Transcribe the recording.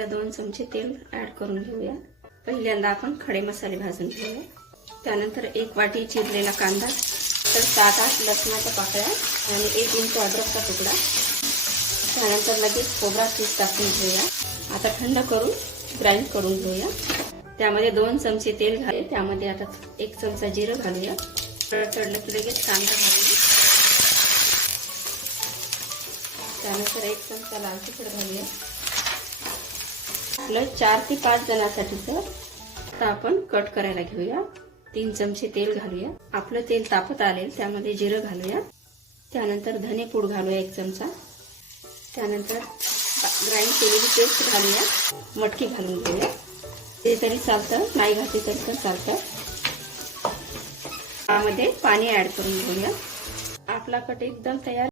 कढईला 2 चमचे तेल ऍड करून घेऊया। पहिल्यांदा आपण खडे मसाले भाजून घेऊया। त्यानंतर 1 वाटी चिरलेला कांदा, तर 7-8 लसणाच्या पाकळ्या आणि 1 इंच अद्रकचा तुकडा। त्यानंतर लगेच खोबरा किस टाकून घेऊया। आता थंड करून ग्राइंड करून घेऊया। त्यामध्ये 2 चमचे तेल घाले, त्यामध्ये आता 1 चमचा जिरं घालूया। तडतडलं की लगेच कांदा घालूया। त्यानंतर 1 चमचा लाल तिखट घालूया। आपलं 4 ते 5 जणांसाठीचं आता आपण कट करायला घेऊया। 3 चमचे तेल घालूया। आपलं तेल तापत आले, त्यामध्ये जिरं घालूया। त्यानंतर धने पूड घालूया 1 चमचा। त्यानंतर ग्राइंड केलेली पेस्ट घालूया। मटकी घालून घेऊया। ते तरी चालतं, नाही घातली तरी पण चालतं। त्यामध्ये पाणी ऍड करून घेऊया। आपला कट एकदम तयार